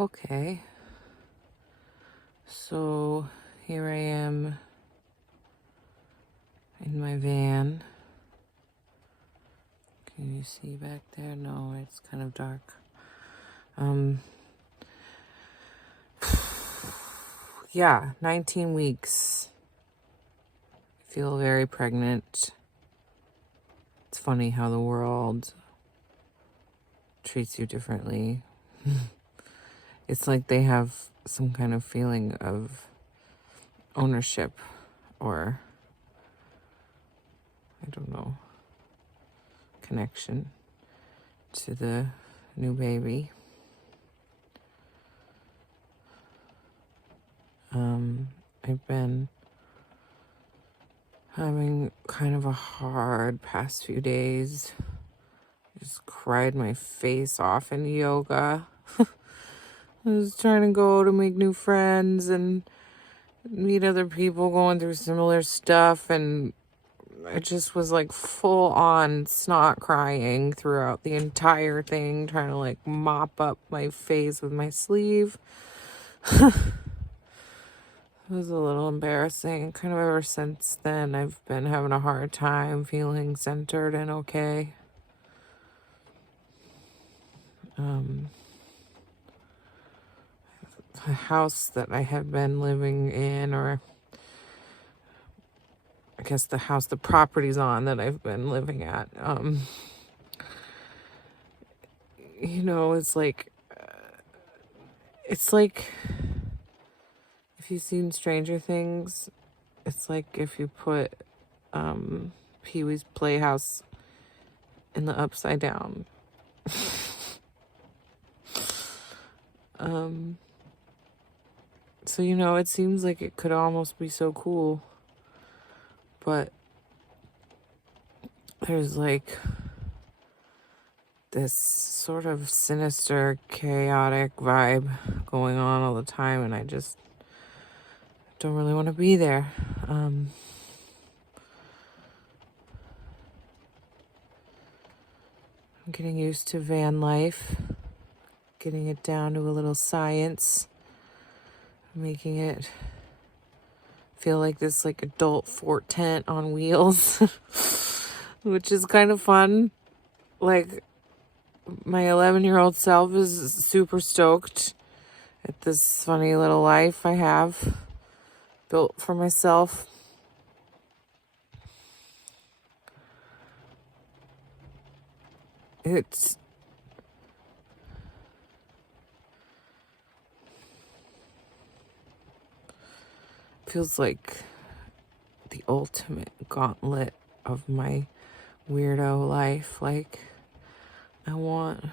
Okay, so here I am in my van. Can you see back there? No, it's kind of dark. Yeah, 19 weeks. I feel very pregnant. It's funny how the world treats you differently. It's like they have some kind of feeling of ownership or, I don't know, connection to the new baby. I've been having kind of a hard past few days. Just cried my face off in yoga. I was trying to go to make new friends and meet other people going through similar stuff, and I just was like full on snot crying throughout the entire thing, trying to like mop up my face with my sleeve. It was a little embarrassing. Kind of ever since then, I've been having a hard time feeling centered and okay. The house that I have been living in, or I guess the house the property's on that I've been living at, it's like if you've seen Stranger Things, it's like if you put Pee-wee's Playhouse in the upside down. So, it seems like it could almost be so cool, but there's like this sort of sinister, chaotic vibe going on all the time, and I just don't really want to be there. I'm getting used to van life, getting it down to a little science, making it feel like this like adult fort tent on wheels, which is kind of fun. Like, my 11-year-old self is super stoked at this funny little life I have built for myself. It feels like the ultimate gauntlet of my weirdo life. Like, I want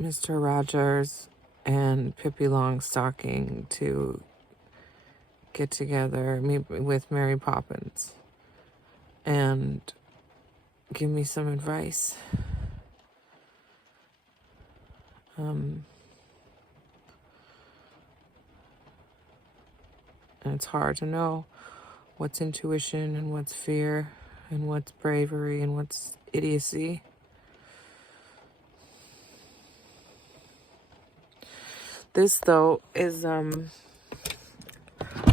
Mr. Rogers and Pippi Longstocking to get together with Mary Poppins and give me some advice. And it's hard to know what's intuition and what's fear and what's bravery and what's idiocy. This, though, is, I'll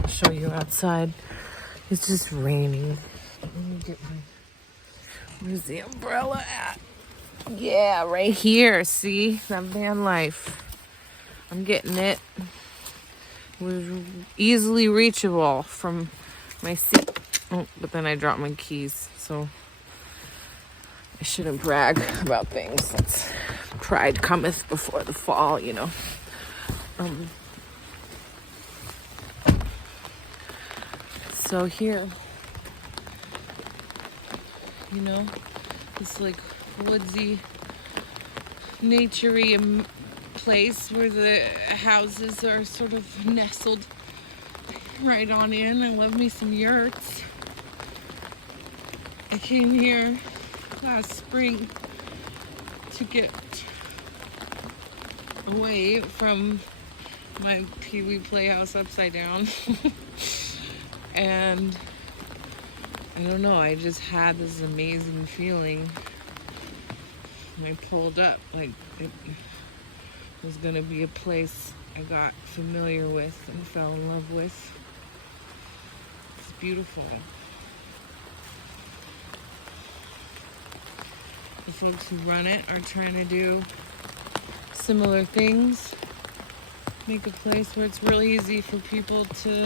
show you outside. It's just raining. Let me get where's the umbrella at? Yeah, right here. See? That van life. I'm getting it. It was easily reachable from my seat. Oh, but then I dropped my keys, so I shouldn't brag about things. That's pride cometh before the fall, So here, this like woodsy, naturey place where the houses are sort of nestled right on in. I love me some yurts. I came here last spring to get away from my Pee-wee Playhouse upside down. And I don't know, I just had this amazing feeling when I pulled up. Like, was going to be a place I got familiar with and fell in love with. It's beautiful. The folks who run it are trying to do similar things. Make a place where it's really easy for people to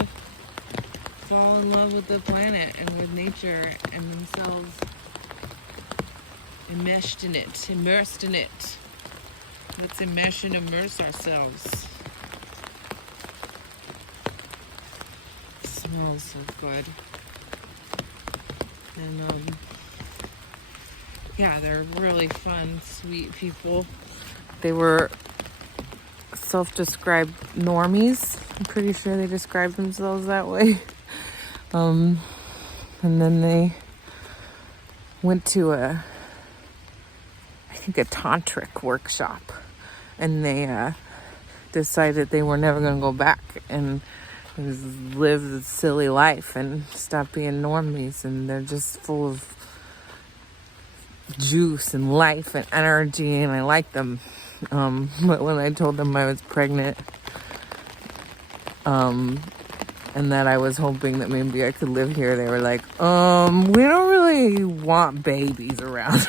fall in love with the planet and with nature and themselves, immersed in it. Let's enmesh and immerse ourselves. It smells so good. And yeah, they're really fun, sweet people. They were self-described normies. I'm pretty sure they described themselves that way. And then they went to I think a tantric workshop, and they decided they were never going to go back and live a silly life and stop being normies, and they're just full of juice and life and energy, and I like them. But when I told them I was pregnant, and that I was hoping that maybe I could live here, they were like, we don't really want babies around.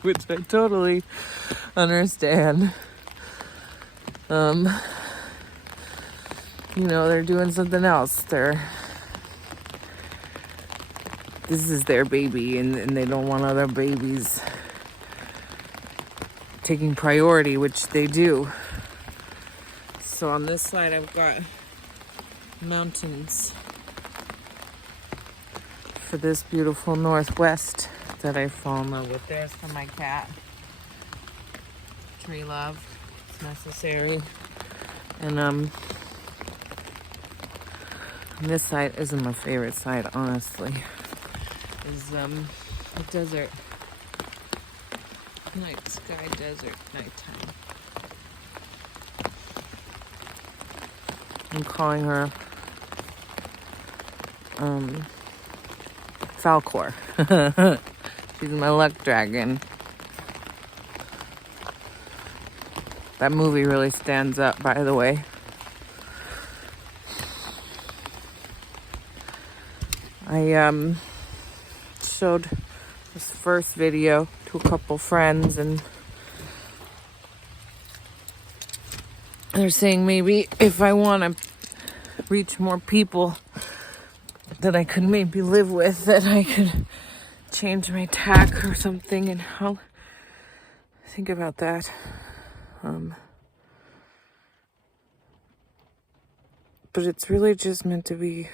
Which I totally understand. They're doing something else. This is their baby, and they don't want other babies taking priority, which they do. So on this side, I've got mountains for this beautiful northwest that I fall in love with. There's for my cat. Tree love. It's necessary. And this side isn't my favorite side, honestly. Is the desert. Night sky desert nighttime. I'm calling her Falcor. She's my luck dragon. That movie really stands up, by the way. I showed this first video to a couple friends, and they're saying maybe if I want to reach more people that I could maybe live with, that I could change my tack or something, and I'll think about that. But it's really just meant to be,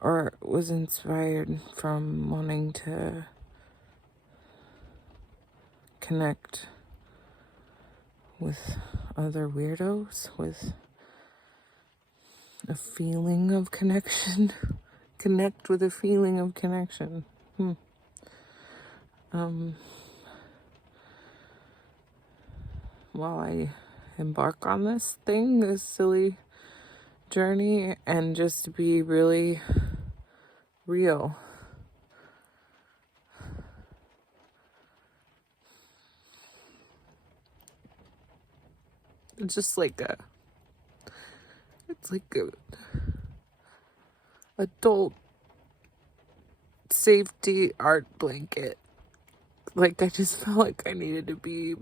or was inspired from wanting to connect with other weirdos, with a feeling of connection. Connect with a feeling of connection. While I embark on this silly journey, and just to be really real. It's just like a adult safety art blanket. Like, I just felt like I needed to be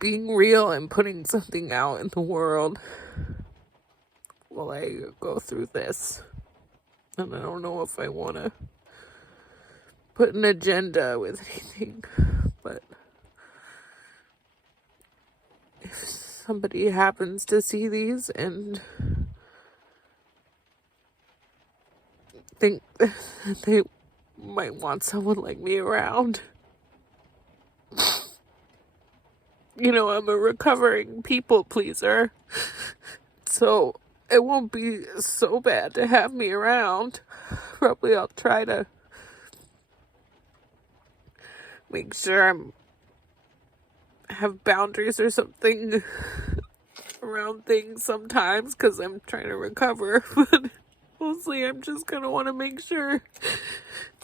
being real and putting something out in the world while I go through this. And I don't know if I want to put an agenda with anything, but if somebody happens to see these and think that they might want someone like me around, I'm a recovering people pleaser, so it won't be so bad to have me around. Probably I'll try to make sure I have boundaries or something around things sometimes, because I'm trying to recover, but mostly I'm just gonna want to make sure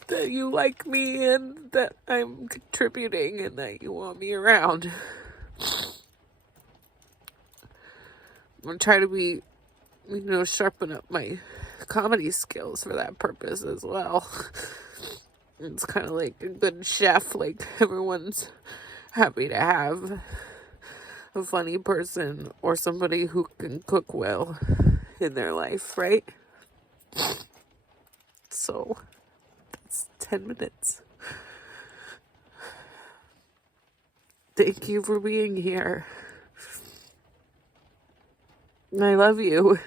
that you like me and that I'm contributing and that you want me around. I'm gonna try to be, sharpen up my comedy skills for that purpose as well. It's kind of like a good chef, like everyone's happy to have a funny person or somebody who can cook well in their life, right? So that's 10 minutes. Thank you for being here. I love you.